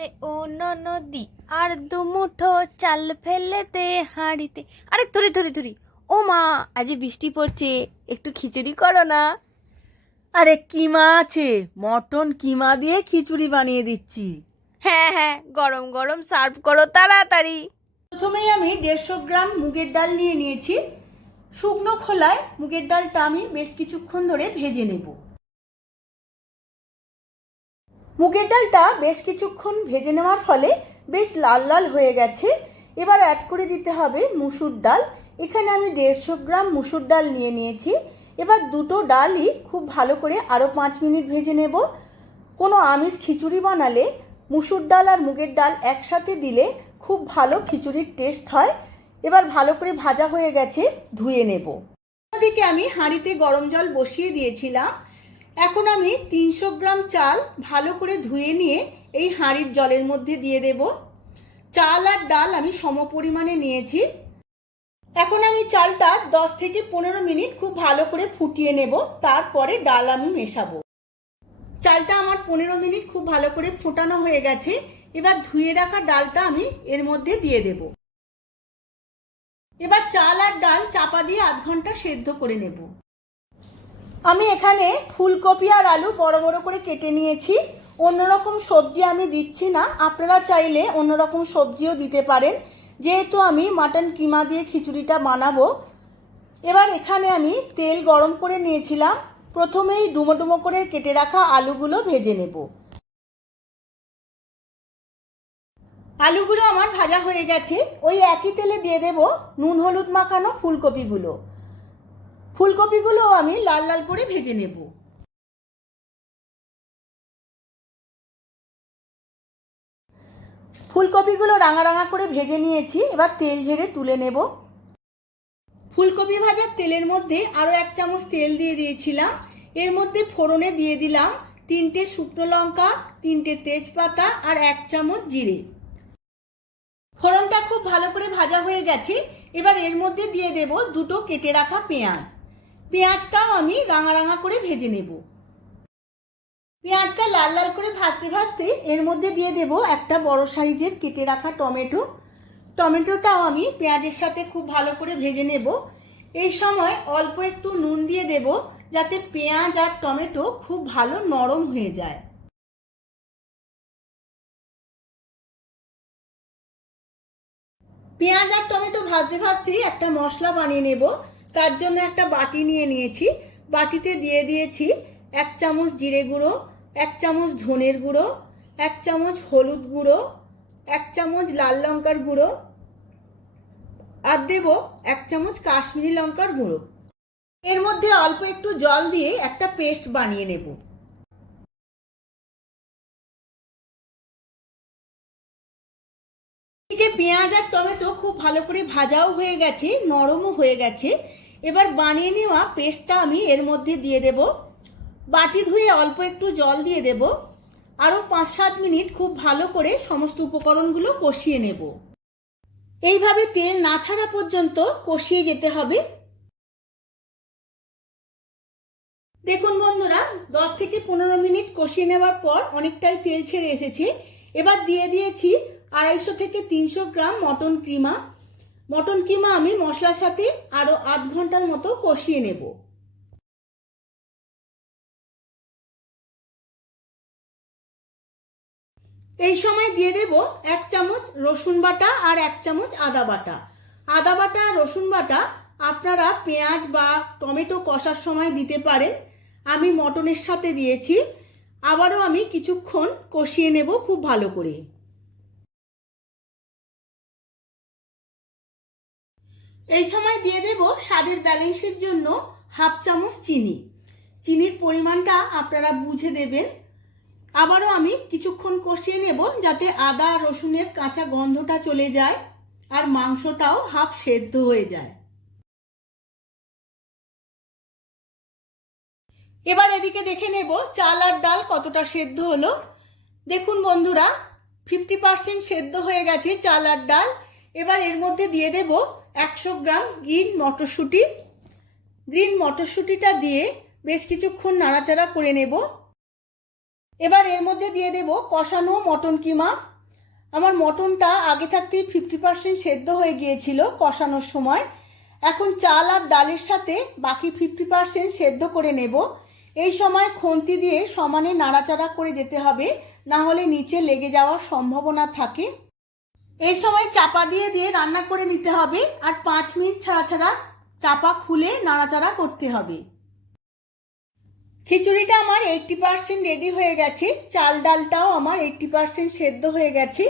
আরে ও ননদি আর দুমুঠো চাল ফেলে দে হাঁড়িতে। আরে ধরি ধরি ধরি। ও মা, আজ বৃষ্টি পড়ছে, একটু খিচুড়ি করো না। আরে কিমা আছে, মটন কিমা দিয়ে খিচুড়ি বানিয়ে দিচ্ছি। হ্যাঁ হ্যাঁ, গরম গরম সার্ভ করো তাড়াতাড়ি। প্রথমেই আমি 150 গ্রাম মুগের ডাল নিয়ে নিয়েছি। শুকনো খোলায় মুগের ডালটা আমি বেশ কিছুক্ষণ ধরে ভেজে নেব। মুগের ডালটা বেশ কিছুক্ষণ ভেজে নেওয়ার ফলে বেশ লাল লাল হয়ে গেছে। এবার অ্যাড করে দিতে হবে মুসুর ডাল। এখানে আমি 150 গ্রাম মুসুর ডাল নিয়ে নিয়েছি। এবার দুটো ডালই খুব ভালো করে আরও 5 মিনিট ভেজে নেব। কোনো আমিষ খিচুড়ি বানালে মুসুর ডাল আর মুগের ডাল একসাথে দিলে খুব ভালো খিচুড়ির টেস্ট হয়। এবার ভালো করে ভাজা হয়ে গেছে, ধুয়ে নেব। অন্যদিকে আমি হাঁড়িতে গরম জল বসিয়ে দিয়েছিলাম। এখন আমি 300 গ্রাম চাল ভালো করে ধুয়ে নিয়ে এই হাঁড়ির জলের মধ্যে দিয়ে দেব। চাল আর ডাল আমি সম পরিমাণে নিয়েছি। এখন আমি চালটা 10 থেকে 15 মিনিট খুব ভালো করে ফুটিয়ে নেব, তারপরে ডাল আমি মেশাবো। চালটা আমার 15 মিনিট খুব ভালো করে ফোটানো হয়ে গেছে। এবার ধুয়ে রাখা ডালটা আমি এর মধ্যে দিয়ে দেব। এবার চাল আর ডাল চাপা দিয়ে আধ ঘন্টা সেদ্ধ করে নেব। আমি এখানে ফুলকপি আর আলু বড় বড় করে কেটে নিয়েছি। অন্যরকম সবজি আমি দিচ্ছি না, আপনারা চাইলে অন্যরকম সবজিও দিতে পারেন, যেহেতু আমি মাটন কিমা দিয়ে খিচুড়িটা বানাবো। এবার এখানে আমি তেল গরম করে নিয়েছিলাম। প্রথমেই ডুমো ডুমো করে কেটে রাখা আলুগুলো ভেজে নেব। আলুগুলো আমার ভাজা হয়ে গেছে। ওই একই তেলে দিয়ে দেব নুন হলুদ মাখানো ফুলকপিগুলো। ফুলকপিগুলো আমি লাল লাল করে ভেজে নেব। ফুলকপিগুলো রাঙা রাঙা করে ভেজে নিয়েছি। এবার তেল ঝেড়ে তুলে নেব। ফুলকপি ভাজার তেলের মধ্যে আরও 1 চামচ তেল দিয়ে দিয়েছিলাম। এর মধ্যে ফোড়নে দিয়ে দিলাম 3টে শুকনো লঙ্কা, 3টে তেজপাতা আর 1 চামচ জিরে। ফোড়নটা খুব ভালো করে ভাজা হয়ে গেছে। এবার এর মধ্যে দিয়ে দেব দুটো কেটে রাখা পেঁয়াজ। পেঁয়াজটাও আমি রাঙা রাঙা করে ভেজে নেব। পেঁয়াজটা লাল লাল করে ভাজতে ভাজতে এর মধ্যে দিয়ে দেব একটা বড় সাইজের কেটে রাখা টমেটো। টমেটোটাও আমি পেঁয়াজের সাথে খুব ভালো করে ভেজে নেব। এই সময় অল্প একটু নুন দিয়ে দেব, যাতে পেঁয়াজ আর টমেটো খুব ভালো নরম হয়ে যায়। পেঁয়াজ আর টমেটো ভাজতে ভাজতে একটা মশলা বানিয়ে নেব। তার জন্য একটা বাটি নিয়ে নিয়েছি। বাটিতে দিয়ে দিয়েছি 1 চামচ জিরে গুঁড়ো, 1 চামচ ধনের গুঁড়ো, 1 চামচ হলুদ গুঁড়ো, 1 চামচ লাল লঙ্কার গুঁড়ো আর দেব 1 চামচ কাশ্মীরি লঙ্কার গুঁড়ো। এর মধ্যে অল্প একটু জল দিয়ে একটা পেস্ট বানিয়ে নেব। এদিকে পেঁয়াজ আর টমেটো খুব ভালো করে ভাজাও হয়ে গেছে, নরমও হয়ে গেছে। এবার বানিয়ে নেওয়া পেস্টটা আমি এর মধ্যে দিয়ে দেব। বাটি ধুয়ে অল্প একটু জল দিয়ে দেব। আরও 5-7 মিনিট খুব ভালো করে সমস্ত উপকরণগুলো কষিয়ে নেব। এইভাবে তেল না ছাড়া পর্যন্ত কষিয়ে যেতে হবে। দেখুন বন্ধুরা, 10 থেকে 15 মিনিট কষিয়ে নেওয়ার পর অনেকটাই তেল ছেড়ে এসেছে। এবার দিয়ে দিয়েছি 250 থেকে 300 গ্রাম মটন কিমা। মটন কিমা আমি মশলার সাথে আরো আধ ঘন্টার মতো কষিয়ে নেব। এই সময় দিয়ে দেব 1 চামচ রসুন বাটা আর 1 চামচ আদা বাটা। আদা বাটা আর রসুন বাটা আপনারা পেঁয়াজ বা টমেটো কষার সময় দিতে পারেন। আমি মটনের সাথে দিয়েছি। আবারও আমি কিছুক্ষণ কষিয়ে নেব খুব ভালো করে। এই সময় দিয়ে দেব স্বাদের ব্যালেন্সের জন্য 1/2 চামচ চিনি। চিনির পরিমাণটা আপনারা বুঝে দেবেন। আবারও আমি কিছুক্ষণ কষিয়ে নেব, যাতে আদা রসুনের কাঁচা গন্ধটা চলে যায় আর মাংসটাও হাফ সেদ্ধ হয়ে যায়। এবার এদিকে দেখে নেব চাল আর ডাল কতটা সেদ্ধ হলো। দেখুন বন্ধুরা, 50% সেদ্ধ হয়ে গেছে চাল আর ডাল। এবার এর মধ্যে দিয়ে দেব 100 গ্রাম গ্রিন মটরশুঁটি। গ্রিন মটরশুঁটিটা দিয়ে বেশ কিছুক্ষণ নাড়াচাড়া করে নেব। এবার এর মধ্যে দিয়ে দেব কষানো মটন কিমা। আমার মটনটা আগে থাকতেই 50% সেদ্ধ হয়ে গিয়েছিল কষানোর সময়। এখন চাল আর ডালের সাথে বাকি 50% সেদ্ধ করে নেব। এই সময় খুন্তি দিয়ে সমানে নাড়াচাড়া করে যেতে হবে, না হলে নিচে লেগে যাওয়ার সম্ভাবনা থাকে। এই সময় চাপা দিয়ে দিয়ে রান্না করে নিতে হবে, আর 5 মিনিট ছাড়া ছাড়া চাপা খুলে নাড়াচাড়া করতে হবে। খিচুড়িটা আমার 80% রেডি হয়ে গেছে, চাল ডালটাও আমার 80% সেদ্ধ হয়ে গেছে।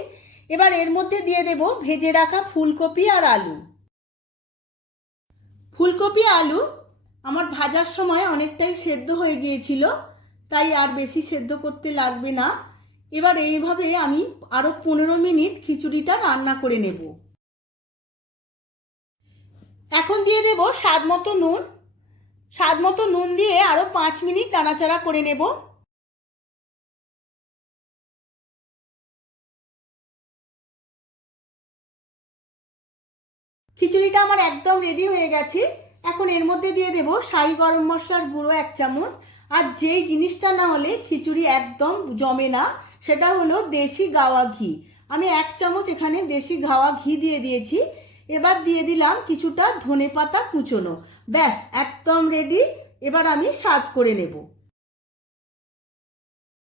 এবার এর মধ্যে দিয়ে দেব ভেজে রাখা ফুলকপি আর আলু। ফুলকপি আলু আমার ভাজার সময় অনেকটাই সেদ্ধ হয়ে গিয়েছিল, তাই আর বেশি সেদ্ধ করতে লাগবে না। এবার এইভাবে আমি আরো 15 মিনিট খিচুড়িটা রান্না করে নেব। এখন দিয়ে দেব স্বাদ মতো নুন। স্বাদ মতো নুন দিয়ে আরো 5 মিনিট নাড়াচাড়া করে নেব। খিচুড়িটা আমার একদম রেডি হয়ে গেছে। এখন এর মধ্যে দিয়ে দেব শাহি গরম মশলার গুঁড়ো 1 চামচ। আর যেই জিনিসটা না হলে খিচুড়ি একদম জমে না, সেটা হলো দেশি গাওয়া ঘি। আমি 1 চামচ এখানে দেশি গাওয়া ঘি দিয়ে দিয়েছি। এবার দিয়ে দিলাম কিছুটা ধনেপাতা কুচোনো। ব্যাস একদম রেডি। এবার আমি সার্ভ করে নেব।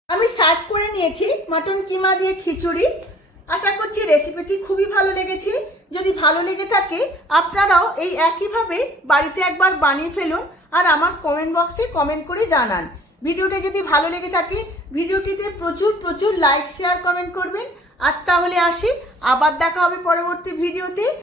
আমি সার্ভ করে নিয়েছি মটন কিমা দিয়ে খিচুড়ি। আশা করছি রেসিপিটি খুবই ভালো লেগেছে। যদি ভালো লেগে থাকে আপনারাও এই একইভাবে বাড়িতে একবার বানিয়ে ফেলুন, আর আমার কমেন্ট বক্সে কমেন্ট করে জানান। ভিডিওটা যদি ভালো লেগে থাকে ভিডিওটিতে প্রচুর প্রচুর লাইক শেয়ার কমেন্ট করবেন। আজ তাহলে আসি, আবার দেখা হবে পরবর্তী ভিডিওতে।